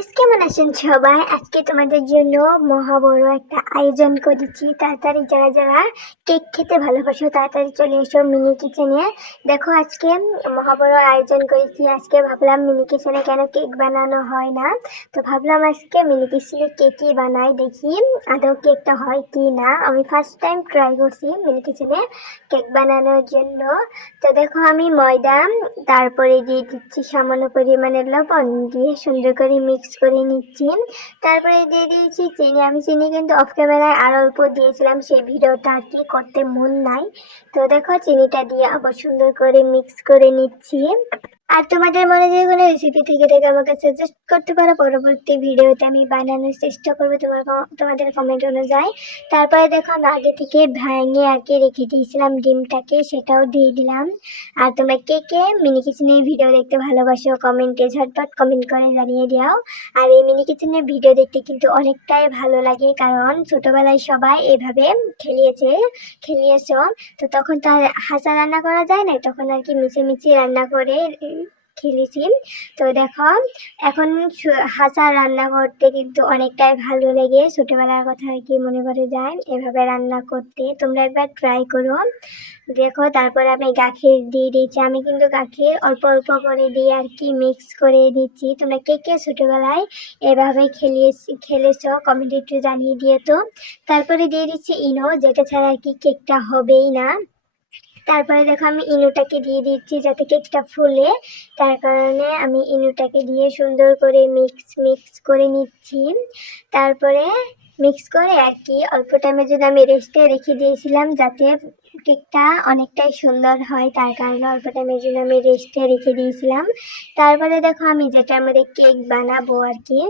Guys, কেমন আছেন সবাই? আজকে তোমাদের জন্য মহা বড় একটা আয়োজন করেছি। তাড়াতাড়ি যারা যারা কেক খেতে ভালোবাসো তাড়াতাড়ি চলে এসো মিনি কিচেনে। দেখো আজকে মহা বড় আয়োজন করেছি। আজকে ভাবলাম মিনি কিচেনে কেন কেক বানানো হয় না, তো ভাবলাম আজকে মিনি কিচেনে কেকই বানাই, দেখি আদৌ কেকটা হয় কি না। আমি ফার্স্ট টাইম ট্রাই করছি মিনি কিচেনে কেক বানানোর জন্য। তো দেখো আমি ময়দা, তারপরে দিয়ে দিচ্ছি সামান্য পরিমাণের লবণ, দিয়ে সুন্দর করে মিক্স করে নিচ্ছি। তারপরে দিয়ে দিয়েছি চিনি। আমি চিনি কিন্তু অফ ক্যামেরায় আর অল্প দিয়েছিলাম, সেই ভিডিওটা আর কি করতে মন নাই। তো দেখো চিনিটা দিয়ে আবার সুন্দর করে মিক্স করে নিচ্ছি। আর তোমাদের মনে যদি কোনো রেসিপি থেকে থাকে আমাকে সাজেস্ট করতে পারো, পরবর্তী ভিডিওতে আমি বানানোর চেষ্টা করবো তোমাদের কমেন্ট অনুযায়ী। তারপরে দেখো আমি আগে থেকে ভেঙে আর কি রেখে দিয়েছিলাম ডিমটাকে, সেটাও দিয়ে দিলাম। আর তোমরা কে কে মিনি কিচেনের ভিডিও দেখতে ভালোবাসো কমেন্টে ঝটপট কমেন্ট করে জানিয়ে দাও। আর এই মিনি কিচেনের ভিডিও দেখতে কিন্তু অনেকটাই ভালো লাগে, কারণ ছোটবেলায় সবাই এভাবে খেলিয়েছ। তো তখন তো আর হাঁসা রান্না করা যায় না, তখন আর কি মিছিমিছি রান্না করে খেলেছি। তো দেখো এখন হাঁসা রান্না করতে কিন্তু অনেকটাই ভালো লাগে, ছোটবেলার কথা আর কি মনে পড়ে যায় এভাবে রান্না করতে। তোমরা একবার ট্রাই করো। দেখো তারপরে আমি গাখির দিয়ে দিচ্ছি। আমি কিন্তু গাখির অল্প অল্প করে দিয়ে আর কি মিক্স করে দিচ্ছি। তোমরা কে কে ছোটবেলায় এভাবে খেলেছ কমেন্টে একটু জানিয়ে দিয়ে তো। তারপরে দিয়ে দিচ্ছি ইনো, যেটা ছাড়া আর কি কেকটা হবেই না। তারপরে দেখো আমি ইনুটাকে দিয়ে দিচ্ছি যাতে কেকটা ফুলে, তার কারণে আমি ইনুটাকে দিয়ে সুন্দর করে মিক্স করে নিচ্ছি। তারপরে মিক্স করে আর কি অল্প টাইমের জন্য আমি রেস্টে রেখে দিয়েছিলাম যাতে কেকটা অনেকটাই সুন্দর হয়, তার কারণে অল্প টাইমের জন্য আমি রেস্টে রেখে দিয়েছিলাম। তারপরে দেখো আমি যেটার মধ্যে কেক বানাবো আর কি,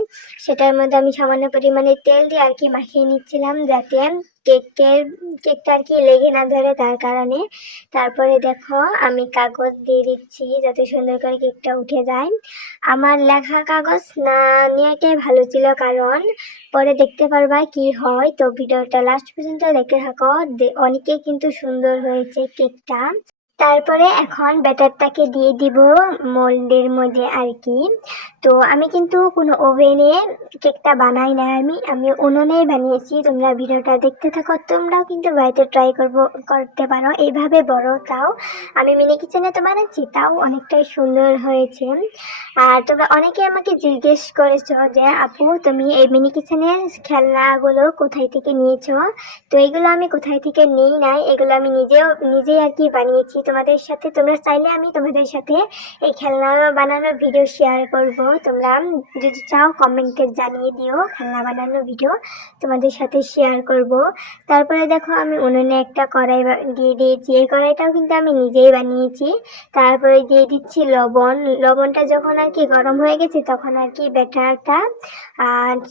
সেটার মধ্যে আমি সামান্য পরিমাণে তেল দিয়ে আর কি মাখিয়ে নিচ্ছিলাম যাতে কেকটা আর কি লেগে না ধরে, তার কারণে। তারপরে দেখো আমি কাগজ দিয়ে দিচ্ছি যাতে সুন্দর করে কেকটা উঠে যায়। আমার লেখা কাগজ না নেওয়াটাই ভালো ছিল, কারণ পরে দেখতে পারবা কি হয়। তো ভিডিওটা লাস্ট পর্যন্ত দেখতে থাকো, অনেকেই কিন্তু সুন্দর হয়েছে কেকটা। তারপরে এখন ব্যাটারটাকে দিয়ে দিব মোল্ডের মধ্যে আর কি। তো আমি কিন্তু কোনো ওভেনে কেকটা বানাই না, আমি উনুনেই বানিয়েছি। তোমরা ভিডিওটা দেখতে থাকো, তোমরাও কিন্তু বাড়িতে ট্রাই করতে পারো এইভাবে বড়। তাও আমি মিনি কিচেনে তো বানাচ্ছি, তাও অনেকটাই সুন্দর হয়েছে। আর তোমরা অনেকে আমাকে জিজ্ঞেস করেছো যে আপু তুমি এই মিনি কিচেনের খেলনাগুলো কোথায় থেকে নিয়েছো। তো এগুলো আমি কোথায় থেকে নিই নাই, এগুলো আমি নিজেই আর কি বানিয়েছি তোমাদের সাথে। তোমরা চাইলে আমি তোমাদের সাথে এই খেলনা বানানোর ভিডিও শেয়ার করব। তোমরা যদি চাও কমেন্টে জানিয়ে দিও, খেলনা বানানোর ভিডিও তোমাদের সাথে শেয়ার করব। তারপরে দেখো আমি উনুনে একটা কড়াই দিয়ে দিয়েছি, এই কড়াইটাও কিন্তু আমি নিজেই বানিয়েছি। তারপরে দিয়ে দিচ্ছি লবণটা যখন আর কি গরম হয়ে গেছে তখন আর কি ব্যাটারটা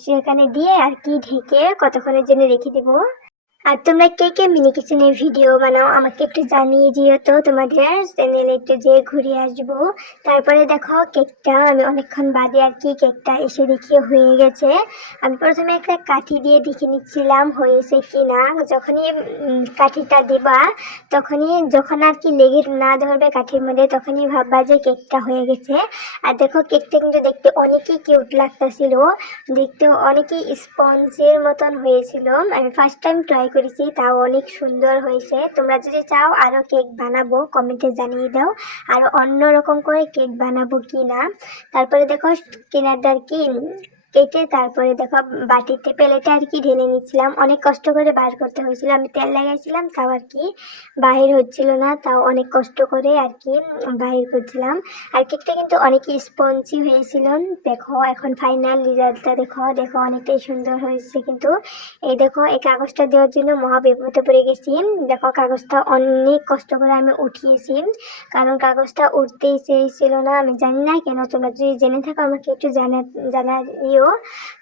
সেখানে দিয়ে আর কি ঢেকে কতক্ষণের জন্য রেখে দেবো। আর তোমরা কে কে মিনি কিচেনের ভিডিও বানাও আমাকে একটু জানিয়ে দিও তো, তোমাদের চ্যানেলে একটু যেয়ে ঘুরে আসবো। তারপরে দেখো কেকটা আমি অনেকক্ষণ বাদে আর কি কেকটা এসে দেখি হয়ে গেছে। আমি প্রথমে একটা কাঠি দিয়ে দেখে নিচ্ছিলাম হয়েছে কি না। যখনই কাঠিটা দিবা যখন আর কি লেগে না ধরবে কাঠির মধ্যে, তখনই ভাববা যে কেকটা হয়ে গেছে। আর দেখো কেকটা কিন্তু দেখতে অনেকই কিউট লাগতেছিল, দেখতেও অনেকই স্পঞ্জের মতন হয়েছিল। আমি ফার্স্ট টাইম ট্রাই করেছি, তাও অনেক সুন্দর হয়েছে। তোমরা যদি চাও আরও কেক বানাবো কমেন্টে জানিয়ে দাও, আরও অন্যরকম করে কেক বানাবো কি না। তারপরে দেখো কিনারটা আর কি কেটে তারপরে দেখো বাটিতে প্লেটে আর কি ঢেলে নিচ্ছিলাম। অনেক কষ্ট করে বার করতে হয়েছিল, আমি তেল লাগাইছিলাম তাও আর কি বাহির হচ্ছিল না, তাও অনেক কষ্ট করে আর কি বাহির করছিলাম। আর কেকটা কিন্তু অনেকই স্পঞ্জি হয়েছিল। দেখো এখন ফাইনাল রেজাল্টটা দেখো অনেকটাই সুন্দর হয়েছে কিন্তু। এই দেখো এই কাগজটা দেওয়ার জন্য মহা বিপদে পড়ে গেছি। দেখো কাগজটা অনেক কষ্ট করে আমি উঠিয়েছি, কারণ কাগজটা উঠতেই চেয়েছিল না। আমি জানি না কেন, তোমরা যদি জেনে থাকো আমাকে একটু জানিও।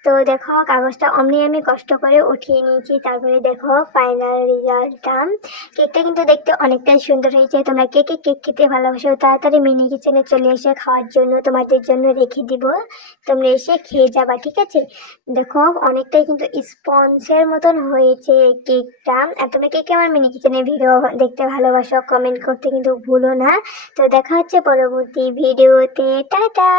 তো দেখো কাগজটা অমনি আমি কষ্ট করে উঠিয়ে নিয়েছি। তারপরে দেখো ফাইনাল রেজাল্টটা। কেকটা কিন্তু দেখতে অনেকটাই সুন্দর হয়েছে। তোমরা কে কে কেক খেতে ভালোবাসো তাড়াতাড়ি মিনি কিচেনে চলে এসে খাওয়ার জন্য তোমাদের জন্য রেখে দিব, তোমরা এসে খেয়ে যাবা, ঠিক আছে। দেখো অনেকটাই কিন্তু স্পঞ্জের মতন হয়েছে কেকটা। আর তোমরা কে কে আমার মিনি কিচেনের ভিডিও দেখতে ভালোবাসো কমেন্ট করতে কিন্তু ভুলো না। তো দেখা হচ্ছে পরবর্তী ভিডিওতে, টাটা।